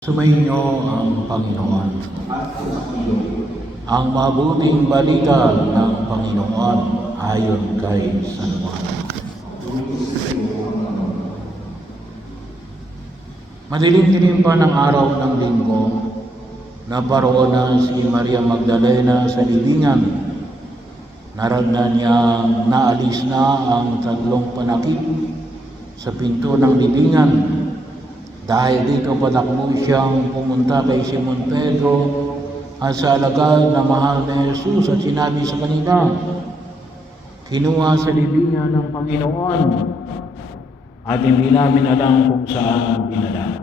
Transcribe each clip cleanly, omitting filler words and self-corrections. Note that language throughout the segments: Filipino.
Sumainyo ang Panginoon. Ang mabuting balita ng Panginoon ayon kay San Juan. Madilim-dilim pa ng araw ng linggo, naparoon na si Maria Magdalena sa libingan. Naramdaman niyang naalis na ang tatlong panakip sa pinto ng libingan. Dahil dito patakbo siyang pumunta kay Simon Pedro at sa alagad na mahal na Jesus at sinabi sa kanila, kinuha sa libingan ng Panginoon at hindi namin alam kung saan dinala.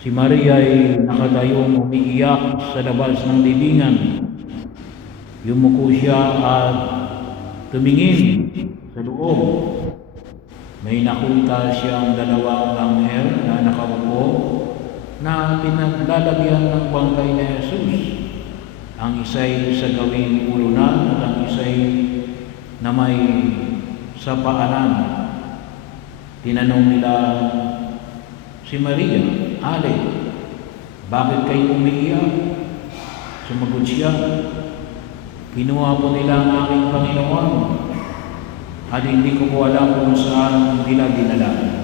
Si Maria ay nakatayong umiiyak sa labas ng libingan. Yumuko siya at tumingin sa loob. May nakita siyang dalawang anghel na nakaupo na pinaglalagyan ng bangkay ni Jesus. Ang isa'y sa gawing ulunan at ang isa'y na may sa paanan. Tinanong nila si Maria, Ale, bakit kayo umiiyak? Sumagot siya, kinuha po nila ang aking Panginoon at hindi ko po alam kung saan nila dinala.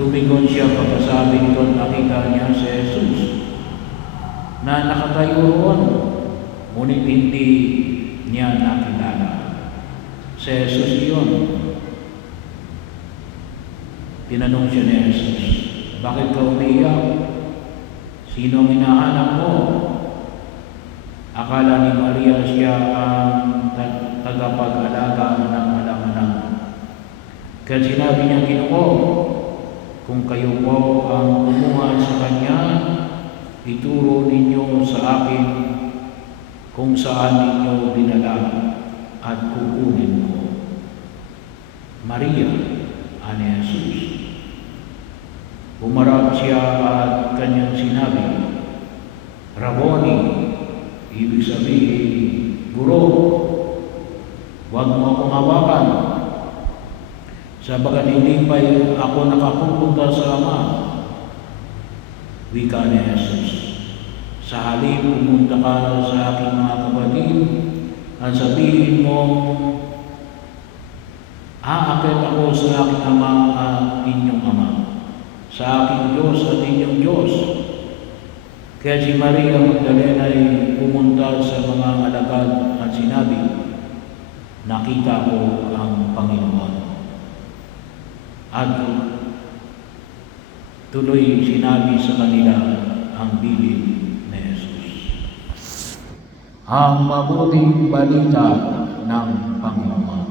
Lumingon siya pagkasabi nito at nakita niya si Jesus na nakatayo roon, ngunit hindi niya nakilala. Si Jesus iyon. Tinanong siya ni Jesus, bakit ka umiiyak? Sino ang hinahanap mo? Akala ni Maria siya ang tagapag-alaga ng alang-alang. Kaya sinabi niya, Ginoo, kung kayo po ang kumuha sa Kanya, ituro ninyo sa akin kung saan ninyo dinala at kukunin ko. Maria, ani Jesus. Bumarap siya at kanyang sinabi, Rabboni, ibig sabihin, Guro, huwag mo akong hawakan. Sabagat hindi pa ako nakapupunta sa Ama. Wika ni Jesus. Sa halip, pumunta ka sa aking mga kapatid at sabihin mo, aakit ako sa aking Ama at inyong Ama, sa aking Diyos at inyong Diyos. Kaya si Maria Magdalena ay pumunta sa mga alagad at sinabi, nakita ko ang Panginoon. At tuloy sinabi sa kanila ang bilin ni Jesus. Ang mabuting balita ng Panginoon.